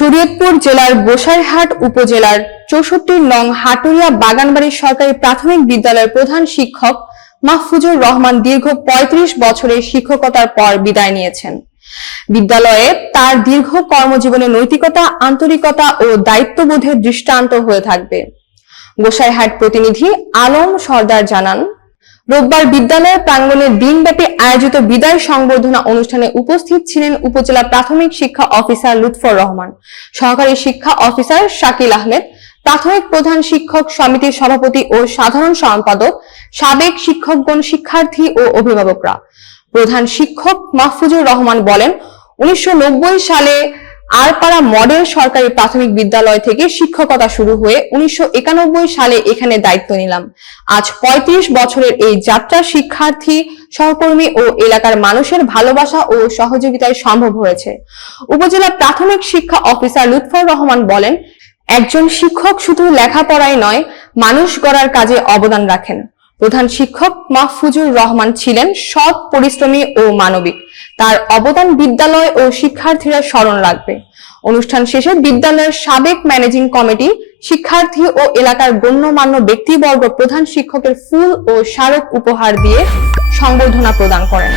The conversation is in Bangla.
শরীয়তপুর জেলার গোসাইরহাট উপজেলার ৬৪ নং হাটুরিয়া বাগানবাড়ি সরকারি প্রাথমিক বিদ্যালয়ের প্রধান শিক্ষক মাহফুজুর রহমান দীর্ঘ ৩৫ বছরের শিক্ষকতার পর বিদায় নিয়েছেন। বিদ্যালয়ে তার দীর্ঘ কর্মজীবনে নৈতিকতা, আন্তরিকতা ও দায়িত্ববোধের দৃষ্টান্ত হয়ে থাকবে। গোসাইরহাট প্রতিনিধি আলম সরদার জানান, রোববার বিদ্যালয়ের প্রাঙ্গণে দিনব্যাপী আয়োজিত বিদায় সংবর্ধনা অনুষ্ঠানে উপস্থিত ছিলেন উপজেলা প্রাথমিক শিক্ষা অফিসার লুৎফর রহমান, সহকারী শিক্ষা অফিসার শাকিল আহমেদ, প্রাথমিক প্রধান শিক্ষক সমিতির সভাপতি ও সাধারণ সম্পাদক, সাবেক শিক্ষকগণ, শিক্ষার্থী ও অভিভাবকরা। প্রধান শিক্ষক মাহফুজুর রহমান বলেন, ১৯৯০ সালে আরপাড়া মডেল সরকারি প্রাথমিক বিদ্যালয় থেকে শিক্ষকতা শুরু হয়ে ১৯৯১ সালে এখানে দায়িত্ব নিলাম। আজ ৩৫ বছরের এই যাত্রা শিক্ষার্থী, সহকর্মী ও এলাকার মানুষের ভালোবাসা ও সহযোগিতায় সম্ভব হয়েছে। উপজেলা প্রাথমিক শিক্ষা অফিসার লুৎফর রহমান বলেন, একজন শিক্ষক শুধু লেখাপড়াই নয়, মানুষ গড়ার কাজে অবদান রাখেন। প্রধান শিক্ষক মাহফুজুর রহমান ছিলেন সৎ, পরিশ্রমী ও মানবিক। তার অবদান বিদ্যালয় ও শিক্ষার্থীরা স্মরণ রাখবে। অনুষ্ঠান শেষে বিদ্যালয়ের সাবেক ম্যানেজিং কমিটি, শিক্ষার্থী ও এলাকার গণ্যমান্য ব্যক্তিবর্গ প্রধান শিক্ষকের ফুল ও স্মারক উপহার দিয়ে সংবর্ধনা প্রদান করেন।